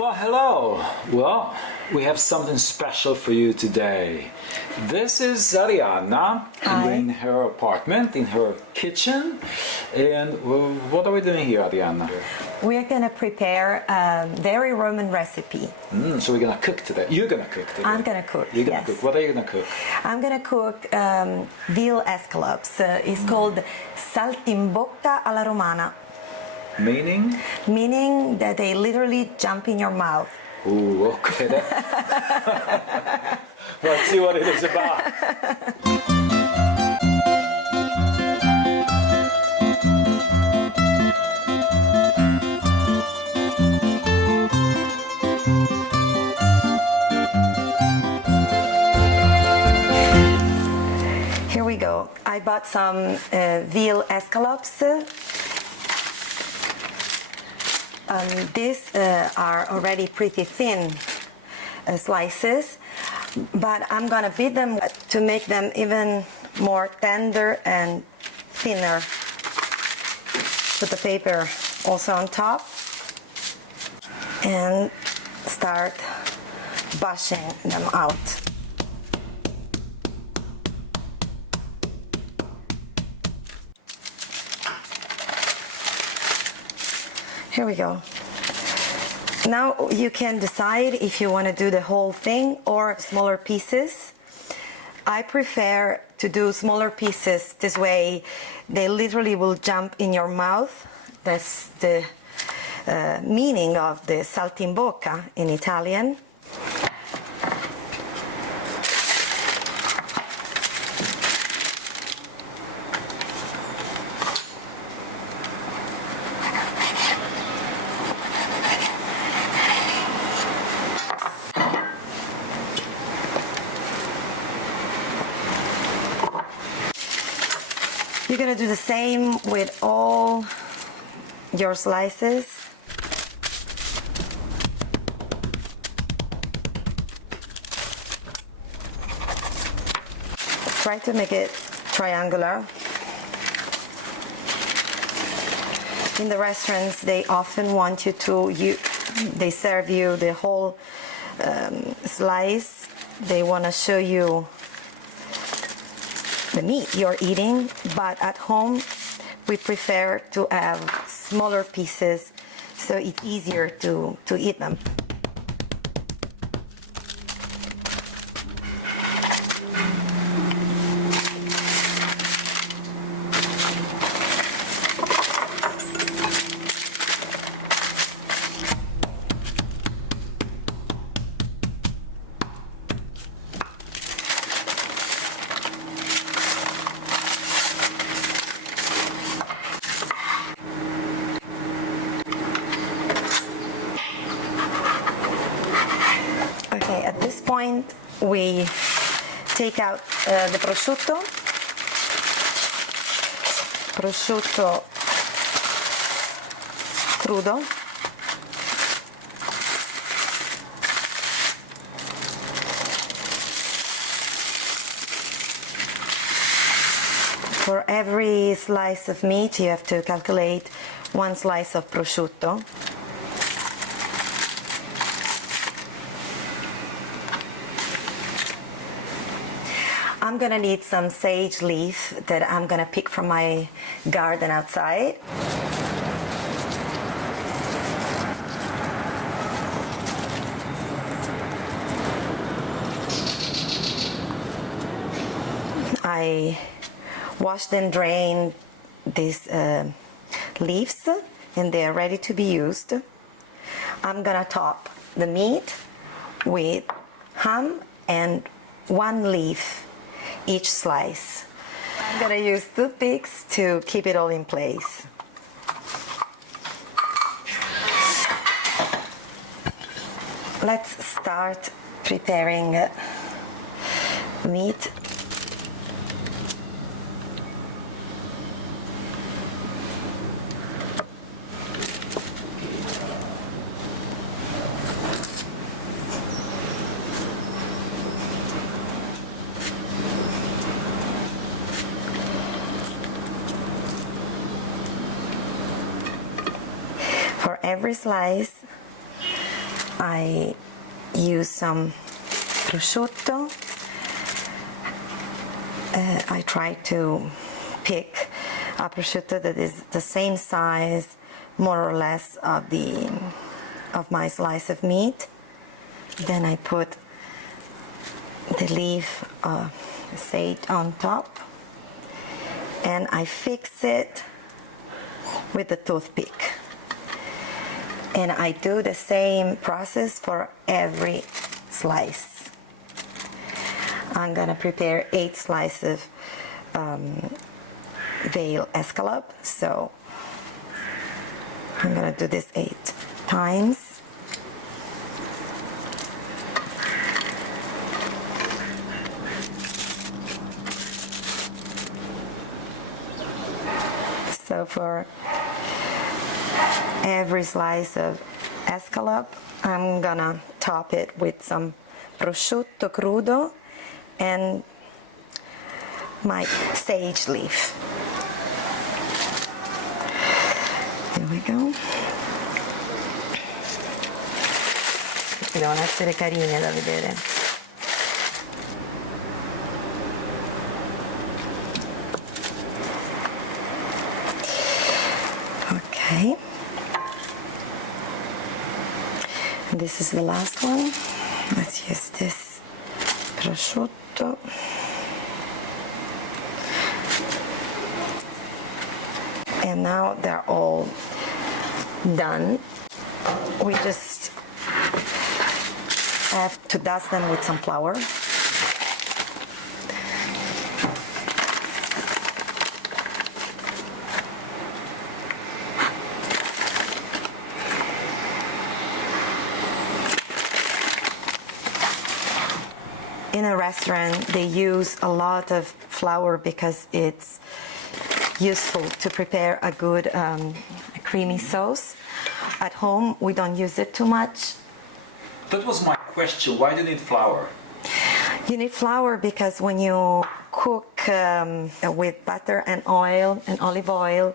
Well, hello. Well, we have something special for you today. This is Arianna. Hi. We're in her apartment, in her kitchen. And what are we doing here, Arianna? We're going to prepare a very Roman recipe. So we're going to cook today. You're going to cook today. I'm going to cook, You're going yes. to cook. What are you going to cook? I'm going to cook veal escalopes. It's called Saltimbocca alla Romana, Meaning? meaning that they literally jump in your mouth. Ooh, okay. Let's see what it is about. Here we go. I bought some veal escalopes. These are already pretty thin slices, but I'm gonna beat them to make them even more tender and thinner. Put the paper also on top and start bashing them out. Here we go. Now you can decide if you want to do the whole thing or smaller pieces. I prefer to do smaller pieces. This way they literally will jump in your mouth. That's the meaning of the saltimbocca in Italian. You're gonna do the same with all your slices. Try to make it triangular. In the restaurants, they often want you to, they serve you the whole slice. They want to show you the meat you're eating, but at home we prefer to have smaller pieces so it's easier to eat them. Okay, at this point we take out the prosciutto crudo. For every slice of meat you have to calculate one slice of prosciutto. I'm gonna need some sage leaf that I'm gonna pick from my garden outside. I washed and drained these leaves and they're ready to be used. I'm gonna top the meat with ham and one leaf each slice. I'm gonna use toothpicks to keep it all in place. Let's start preparing meat. For every slice, I use some prosciutto. I try to pick a prosciutto that is the same size, more or less, of my slice of meat. Then I put the leaf of sage on top, and I fix it with the toothpick. And I do the same process for every slice. I'm gonna prepare 8 slices of Veal escalope, so I'm gonna do this 8 times. So for every slice of escalope, I'm gonna top it with some prosciutto crudo and my sage leaf. Here we go. Devono essere carine da vedere. Okay. This is the last one. Let's use this prosciutto. And now they're all done. We just have to dust them with some flour. In a restaurant, they use a lot of flour because it's useful to prepare a good creamy sauce. At home, we don't use it too much. That was my question. Why do you need flour? You need flour because when you cook with butter and oil and olive oil,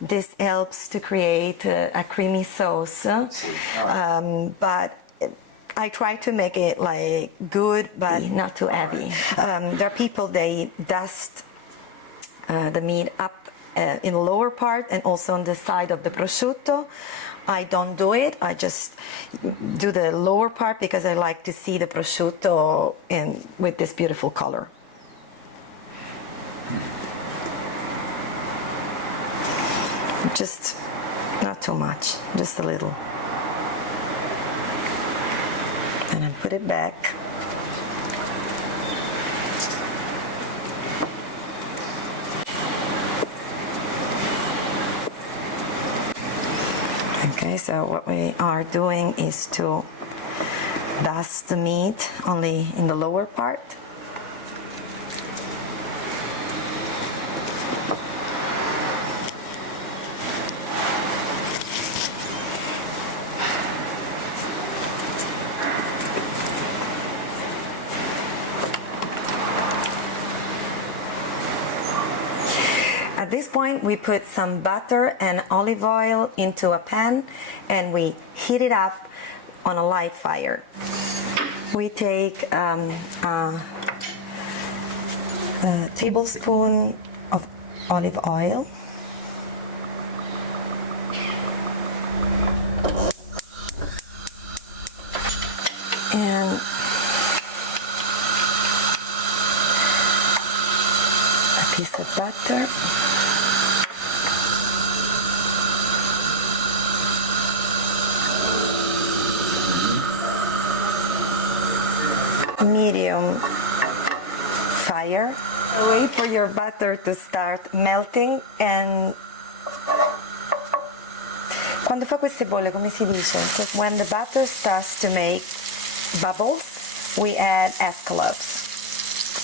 this helps to create a creamy sauce. But I try to make it like good, but not too heavy. There are people, they dust the meat up in the lower part and also on the side of the prosciutto. I don't do it. I just do the lower part because I like to see the prosciutto with this beautiful color. Just not too much, just a little. And I put it back. Okay, so what we are doing is to dust the meat only in the lower part. At this point, we put some butter and olive oil into a pan and we heat it up on a light fire. We take a tablespoon of olive oil. And a piece of butter. Medium fire. Wait for your butter to start melting and quando fa queste bolle, come si dice? Because when the butter starts to make bubbles, we add escalopes.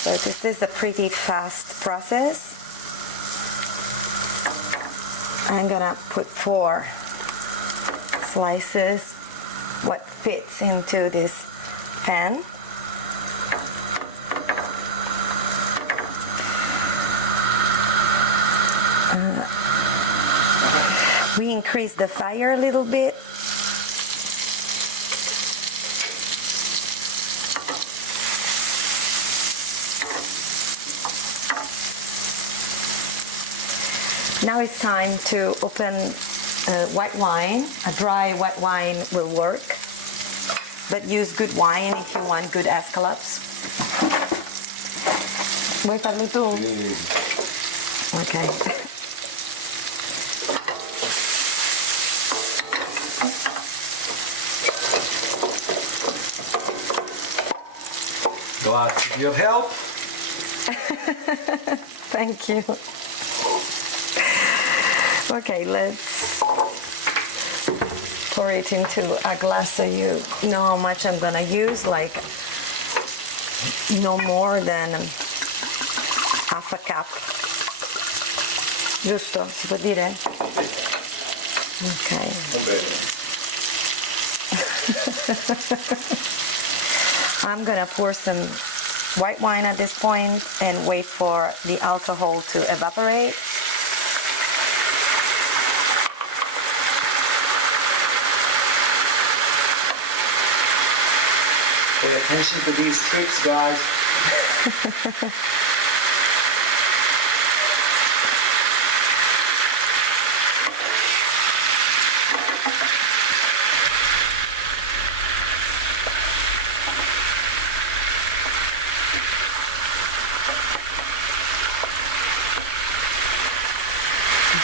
So this is a pretty fast process. I'm gonna put 4 slices, what fits into this pan. We increase the fire a little bit Now it's time to open white wine. A dry white wine will work, but use good wine if you want good escalopes. Vuoi farlo tu? Ok. Glad to be of help. Thank you. Okay, let's pour it into a glass so you know how much I'm gonna use, like no more than half a cup. Giusto? Si può dire? Ok. I'm gonna pour some white wine at this point and wait for the alcohol to evaporate. Pay attention to these tricks, guys.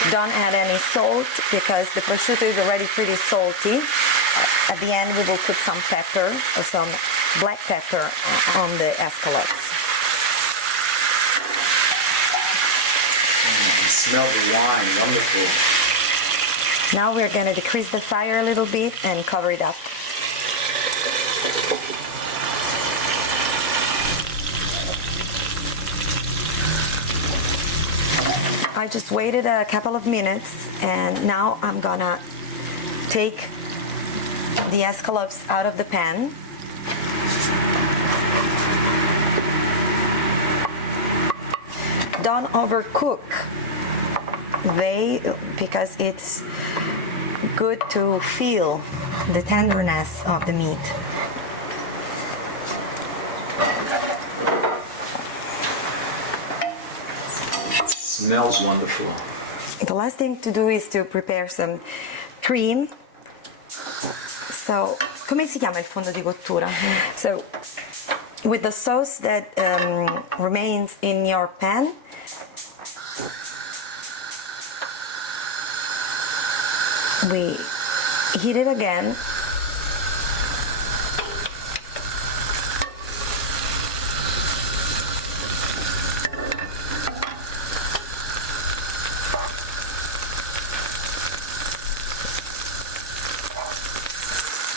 Don't add any salt because the prosciutto is already pretty salty. At the end we will put some pepper or some black pepper on the escalopes. You can smell the wine, wonderful. Now we're going to decrease the fire a little bit and cover it up. I just waited a couple of minutes and now I'm gonna take the escalopes out of the pan. Don't overcook because it's good to feel the tenderness of the meat. Smells wonderful. The last thing to do is to prepare some cream. So, come si chiama il fondo di cottura? So, with the sauce that remains in your pan, we heat it again.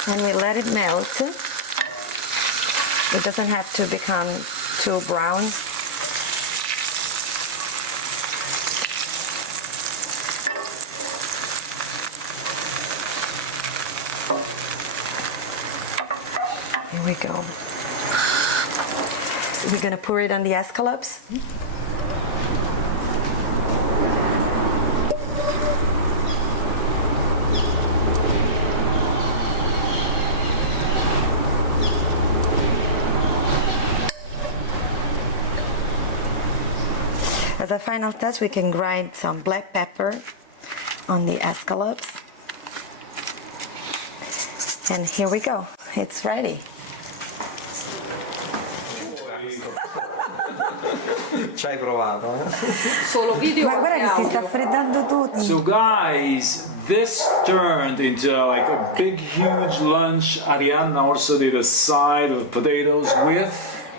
And we let it melt. It doesn't have to become too brown. Here we go. So we're gonna pour it on the escalopes. As a final touch, we can grind some black pepper on the escalopes. And here we go. It's ready. Ci hai provato, eh? Solo video. Ma guarda che si sta freddando tutto. So guys, this turned into like a big huge lunch. Arianna also did a side of potatoes with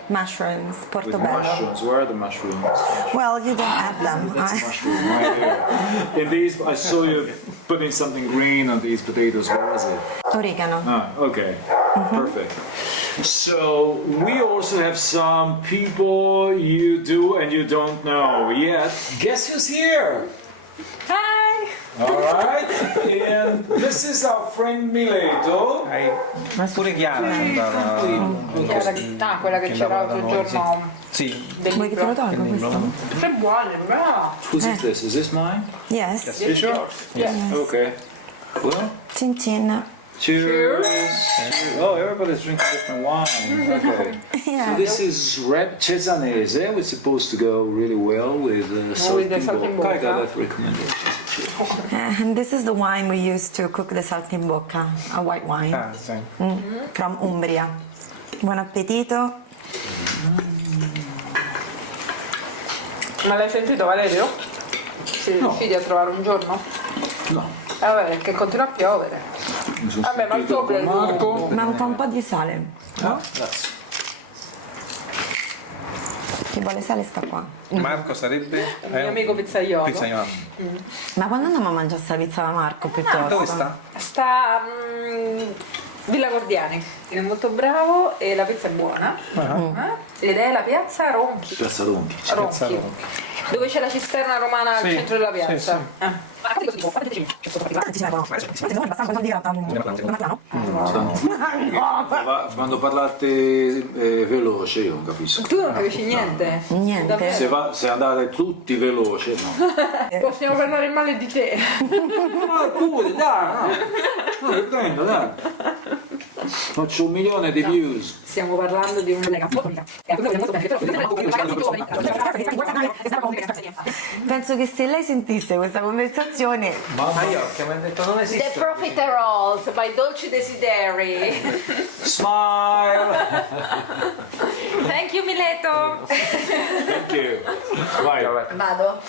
Mushrooms, with portobello. mushrooms. Where are the mushrooms? Well, you don't have them. That's mushroom right here. In these, I saw you putting something green on these potatoes. What was it? Oregano. Ah, okay. Perfect. So we also have some people you do and you don't know yet. Guess who's here? Hi! All right. And this is our friend Mileto. Ma pure Chiara è andata. Quella che c'era l'altro giorno. Sì. Vuoi che te lo tolgo questo? È buono, bravo. Whose is this? Is this mine? Yes. You sure? Yes. Okay. Well, Cin cin. Cheers. Oh, everybody's drinking different wine. Okay. Yeah. So this is red cesanese, which is supposed to go really well with the saltimbocca. saltimbocca. I got that recommendation. And this is the wine we use to cook the saltimbocca, a white wine Ah, sì. from Umbria. Buon appetito. Ma l'hai sentito Valerio? Siete riusciti a trovare un giorno? No. Vabbè, perché continua a piovere. Mi sono Vabbè, ma il sentito tuo con Marco. Manca un po' di sale. Ah, grazie. Chi vuole sale sta qua. Marco sarebbe? Il mio amico pizzaiolo. Pizzaiolo. Ma quando andiamo a mangiare sta pizza da Marco piuttosto? Dove sta? Sta a Villa Gordiani. È molto bravo e la pizza è buona. Ed è la piazza Ronchi. Piazza Ronchi. Ronchi. Dove c'è la cisterna romana al Sì, centro della sì, piazza. sì. Quando parlate veloce io non capisco. Tu non capisci niente. Niente. Davvero? Se andate tutti veloce, no. Possiamo parlare male di te. Ma pure, dai, no, che prendo, dai. Faccio 1 milione di views. Stiamo parlando di un Penso che se lei sentisse questa conversazione, Ma io che mi ha detto non The esiste. Profiteroles by Dolci Desideri. Smile. Thank you Mileto. Thank you. Vai. Vado.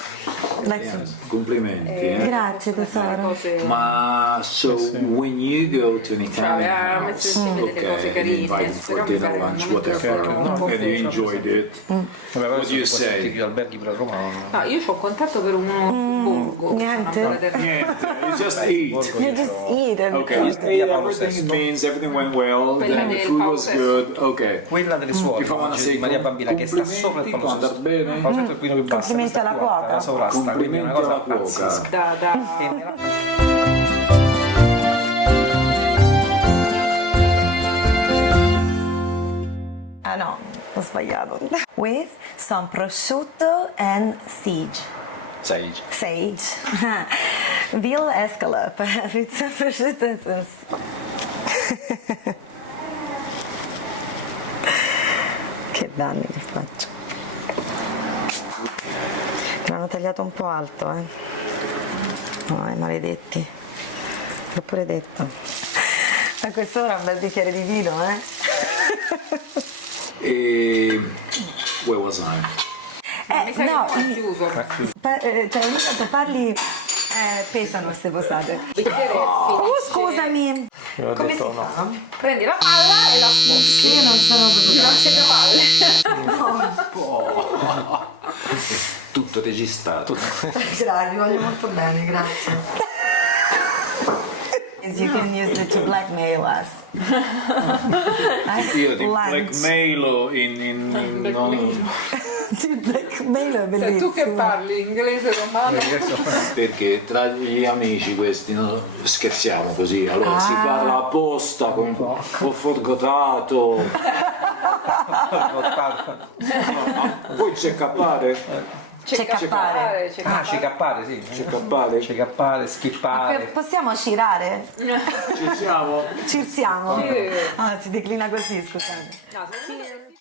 Complimenti. grazie tesoro. Ma so when you go to an Italian Ha messo house, insieme delle cose and carine. invited for Però mi dinner, pare che lunch, non whatever, fosse- and you enjoyed it, Vabbè, what do you say? Tutti gli alberghi per Roma non... No, io ho contatto per uno borgo. niente. Niente, you just eat. You just eat it. Okay, you ate everything, it means everything went well, Quella then the del food was Pauses. good, okay. Quella delle suore, If I wanna say Maria Bambina, che sta sopra il complimenti, può andar palo bene? Palo Santo il Pino più basso, Complimenti questa alla più alta, cuoca. la sovrasta, quindi è una Complimenti cosa alla cuoca. pazzesca. Da E nella- Ah no, ho sbagliato. With some prosciutto and Sage. sage. Veal escalope. Pizza prosciutto e che danni che faccio. Mi hanno tagliato un po' alto, eh. No, maledetti. L'ho pure detto. A quest'ora un bel bicchiere di vino, eh. E where was I? mi sa no, che non è chiuso. cioè ogni tanto parli pesano queste posate. Bicchiere Oh, finisce. scusami. Io ho Come si detto no. fa? Prendi la palla e la sposti. Io non sono Non c'è palle. Tutto registrato. Grazie, vi voglio molto bene, grazie. You can use it to blackmail us. Io ti Lunch. blackmailo Ti blackmail è Sei tu che bellissimo. parli inglese romano. perché tra gli amici questi scherziamo così, allora si parla apposta con ho forgotato. Poi c'è cappare? C'è cappare. Ah, cicappare, sì. Cicappare? Cicappare, schippare. Possiamo cirare? Ci siamo? Cirziamo? Sì. Ah, si declina così, scusate. No, secondo me-